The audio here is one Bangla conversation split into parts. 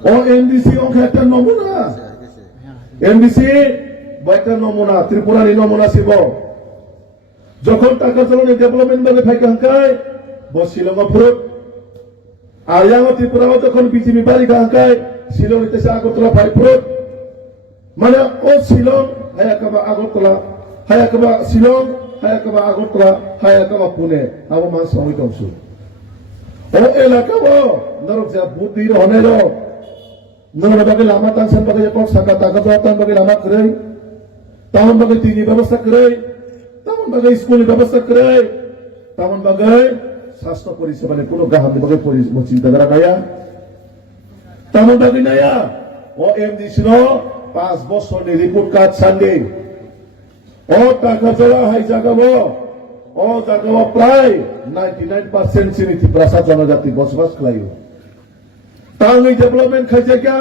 ও এমডিসি অংশ একটা নমুনা এমডিসি একটা নমুনা ত্রিপুরারই নমুনা ছিল যখন টাকা চলনে ডেভেলপমেন্ট ভাবে ফাইকাঙ্কায় শিলং ফুরুত আর ত্রিপুরাও যখন বিজেপি বাড়ি গাঙ্কায় শিলং ইতেছে আগরতলা ফাই ফুরুত মানে ও শিলং হায়াকাবা আগরতলা হায়াকাবা শিলং হায়াকাবা আগরতলা হায়াকাবা পুনে আবো মানুষ সময় অংশ ও এলাকাও নরক যা বুদ্ধির হনের नोंना बागै लामा तानसान बागै पक साका ताका जातान बागै लामा करै तामन बागै दैनि व्यवस्था करै तामन बागै स्कुलनि व्यवस्था करै तामन बागै स्वास्थ्य परिसेबानि कोनो गाहामनि बागै चिन्ता करा नाया तामन बागै नाया ओ एमडिसि नो 5 বছরनि रिपोर्ट कार्ड सानदे ओ टाका जरा हाय जागाबो ओ जागाबो प्राय 99% सिनि ত্রিপুরা जनजाति बसबास खालायो तांगै डेभेलपमेंट खायजाया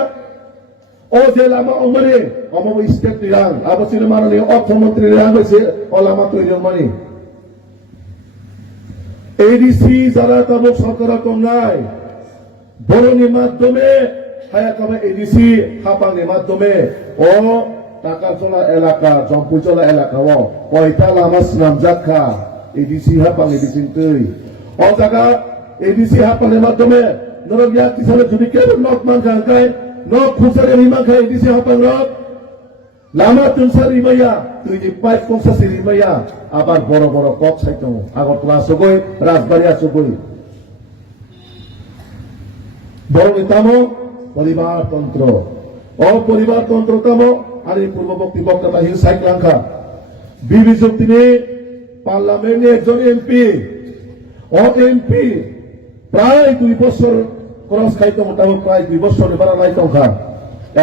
ओ जे लामा अमरे अमबो स्टेट निरां आबसिनो माननीय अर्थमंत्री निरां होइसे ओ लामा तৈরি माने एडीसी যারা তাবো সরকার কংনাই বড়নি মাধ্যমে হায়াকাবা এডিসি হাপাংনি মাধ্যমে ও টাকা চলা এলাকা জম্পুই চলা এলাকাও কয়টা লামা সিনাম জাখা এডিসি হাপাং এডিসি তৈ ও জায়গা এডিসি হাপাংনি মাধ্যমে নরগিয়া কিসানে যদি কেবল নক মানখায় নক খুসারে রিমাখায় এডিসি হাপাং রক লামা তুনসার রিমাইয়া তুইনি পাইপ কংসাসি রিমাইয়া আবার বড় বড় কক সাইতো আগরতলা আসগই রাজবাড়ী আসগই বড় নেতামো পরিবারতন্ত্র ও পরিবারতন্ত্রতামো আর এই পূর্ববর্তী বক্তব্য হিল সাইক্লাঙ্কা বিবি শক্তিনি পার্লামেন্টে একজন এমপি ও এমপি প্রায় 2 বছর ক্রস খাইতো মোটামুটি প্রায় 2 বছর এবার লাইতংখা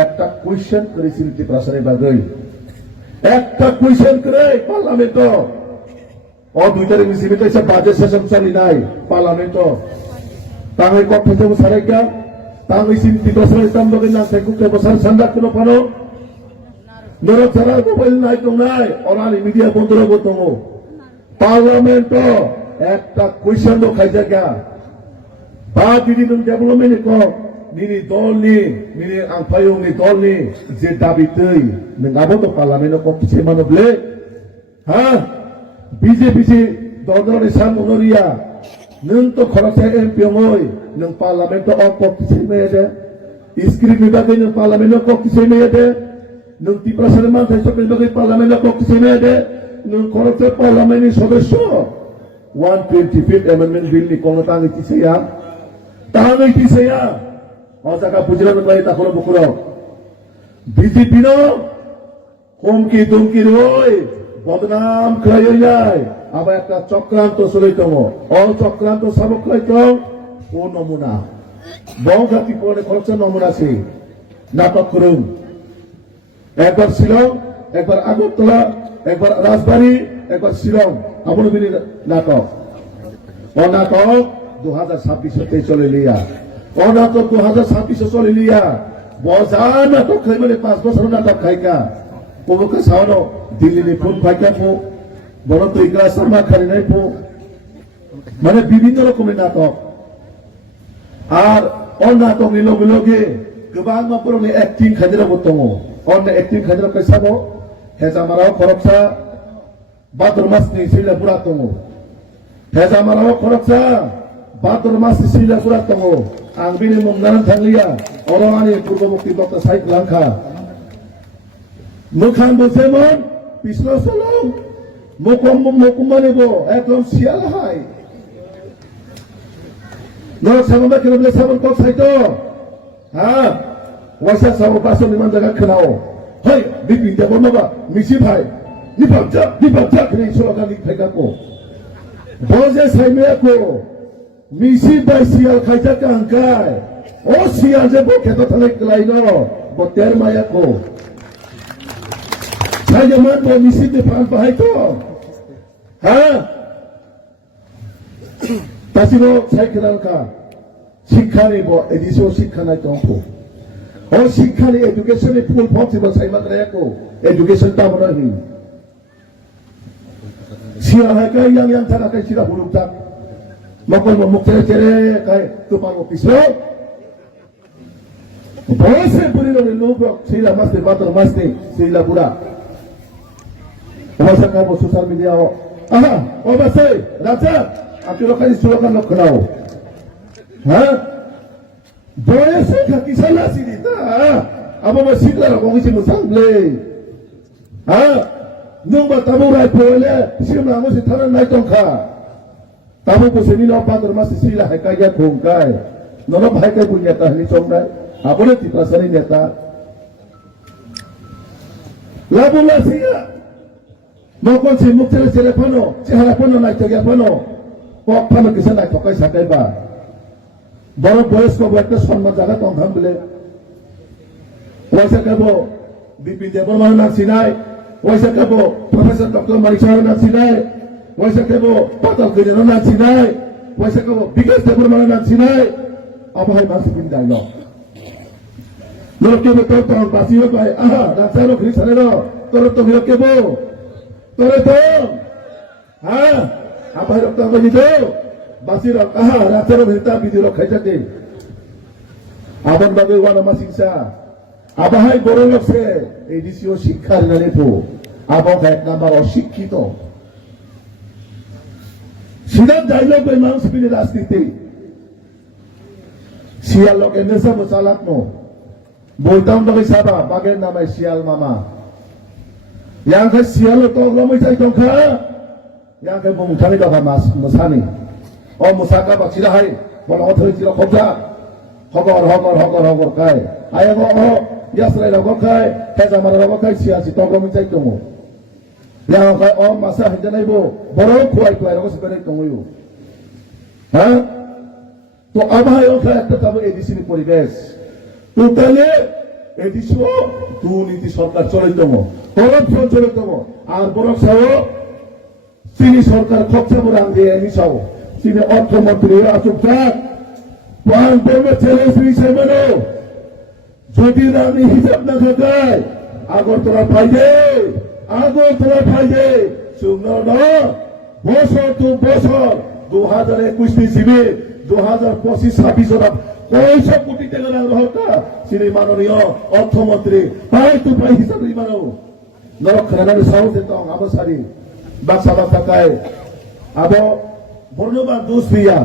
একটা কোয়েশ্চেন করেছিল ত্রিপুরাসারে বাগৈ একটা কোয়েশ্চেন করে পার্লামেন্ট ও 2 তারিখ মিছিল কইছে বাজেট সেশন চলি নাই পার্লামেন্ট তাঙ্গই কক্ষে সারাইকা তাঙ্গই সিমতি বছর তামবগে না সাইকুকে বছর সান্ডা কোনো পানো নরক ছাড়া মোবাইল নাই তো নাই অরানি মিডিয়া বন্ধ রাখবো তো পার্লামেন্ট একটা কোয়েশ্চেন তো খাই জায়গা বা দিদি তুমি ডেভেলপমেন্ট কো নিনি দলনি নিনি আংফায়ংনি দলনি যে দাবি তৈ নङाबो তো পার্লামেন্ট কো কিছু মানবলে হ্যাঁ বিজেপি দলনি সামনরিয়া नों तो खरसा एमपी होय नों पार्लामेंट अ को किसे मेदे स्क्रिप्ट बागै नों पार्लामेंट को किसे मेदे नों ত্রিপুরাসারে मानथाय सकल बागै पार्लामेंट को किसे मेदे नों खरसा पार्लामेंटनि सदस्य 125th amendment bill नि कोन तांगै किसेया अ जागा बुजिरान बाय ताखरो बुकुरो बीजेपी नो हुमकी दुमकी রই বদনাম খাইয়াই আবার একটা চক্রান্ত চলিতম ও চক্রান্ত সাবক্রাইতম ও নমুনা বংঘাতি পরে খরচ নমুনা আছে নাটক করুন একবার শিলং একবার আগরতলা একবার রাজবাড়ী একবার শিলং আপনি বিনি নাটক ও নাটক 2026 চলে লিয়া ও নাটক 2026 চলে লিয়া বজা নাটক খাই মানে 5 বছর নাটক খাইকা ওকে সাওনো দিল্লি ফোন ফাইকা ফো বড় তো ইগলা শর্মা খালি নাই ফো মানে বিভিন্ন রকমের নাটক আর অন নাটক নিলগে गोबां माफोरनि एक्टिं खाजिरा बतङ अन एक्टिं खाजिरा कैसाबो हेजामाराव खरकसा भाद्र मासनि सिला पुरा दङ हेजामाराव खरकसा भाद्र मासनि सिला पुरा दङ आं बिनि मुंनानै थांलिया अरमानि पूर्वमुक्ति डक्टर साइक लांखा मोखां बोसेमोन पिछला सलम मोकुमानिबो एकदम सियालाहाय नर सामबा केबले सामन को साइतो हाँ वैसा सब पासों निमान जगह खनाओ है बिपिन जब बोलना मिसी भाई निपंचा कहीं सोलह लिखाई का को बोझे साइमे को मिसी भाई सियाल खाइजा का अंकार ओ सियाल जब वो कहता था लेकिन लाइनो वो तेर माया को साइजा मान वो मिसी ने पान पाए तो हाँ तासी वो साइकिल का शिक्षा ने वो एडिशन शिक्षा ना चाहूँ और शिक्षा ने एजुकेशन ने फुल फॉर्म से बस आइमत रहे को एजुकेशन ता बना ही सिया है क्या yang था क्या सिरा बुलुक था मकल मुक्ते चेरे क्या तो पार ऑफिस लो বয়সে পরিণত লোক সেইলা মাস্তে বাতর মাস্তে সেইলা পুরা ওবাসা কাবো সোশ্যাল মিডিয়া aha ওবাসে রাজা আপনি লোকালি সুরকার লক্ষণাও হ্যাঁ বয়সে কিসালা সিরিতা abo masigla ko ngi mo sangle ha nung ba tabu rai pole simla mo si thana nai tong kha tabu ko se ni no pa ma si sila hai kai ya khong kai no no bhai kai punya ta ni chong dai abone ti prasani neta labula sia mo kon si muk chere pano chehara pano nai to ya pano ko pano kisa nai to kai sakai ba boro boys ko একটা সম্মান জায়গা তং খাম বলে ওইসা কেবো বিপিন দেববর্মা নাম সিনাই ওইসা কেবো প্রফেসর ডক্টর মানিক সাহেব নাম সিনাই ওইসা কেবো পাতাল কইরের নাম সিনাই ওইসা কেবো বিকাশ দেববর্মা নাম সিনাই আবহাই মাসি পিন দাইল লোক কেবো তোর তোর বাসি হয়ে পায় আহা রাজারও ঘি সারে তোর তো হিরো কেবো তোরে তো হ্যাঁ আবহাই রক্ত কই দিও বাসির আহা রাজারও ভিতা বিদির খাইতে আবন বাগে ওয়ানা মাসিংসা আবহাই বড় লোকছে এই দেশীয় শিক্ষার নালে তো আবহাওয়া এক নাম্বার অশিক্ষিত সিধা ডাইলগ ওই মানুষ পিনে রাজনীতি শিয়াল লোক এনেছে মোচালাক নো বলতাম বাকি সাবা বাগের নামে শিয়াল মামা ইয়াংকে শিয়াল তো লমই চাই তংখা ইয়াংকে মুখানি দফা মাস মোসানি ও মোসাকা বাচিরা হাই বল অথই চির খবজা হগর কাই আয়াগো ও ইয়াসরাই রগো কাই তেজামার রগো কাই সিয়াসি তগমি চাই দমো ইয়াও কাই ও মাসা হিজা নাইবো বড় খুয়াই খুয়াই রগো সিকরে দমইও হ্যাঁ তো আবহাওয়া ওখা একটা তবে এডিসির পরিবেশ টোটালি এডিসিও দুর্নীতি সরকার চলে দমো করপশন চলে দমো আর বড় সাও চিনি সরকার খরচা করে আনবে এনি সাও চিনি অর্থমন্ত্রী আসুক থাক পাঁচ বছর ছেলে শ্রী সেমেনো যদি আমি হিসাব না থাকায় আগরতলা ফাইজে শুকনো ন বছর তো বছর 2021 শিবে 2025-26 কয়শো কোটি টাকা রহতা শ্রী মাননীয় অর্থমন্ত্রী প্রায় তো প্রায় হিসাব মানো নরখানার সাহসে তো আবসারি বাক্সা থাকায় আবো বর্ণবান দোষ দিয়া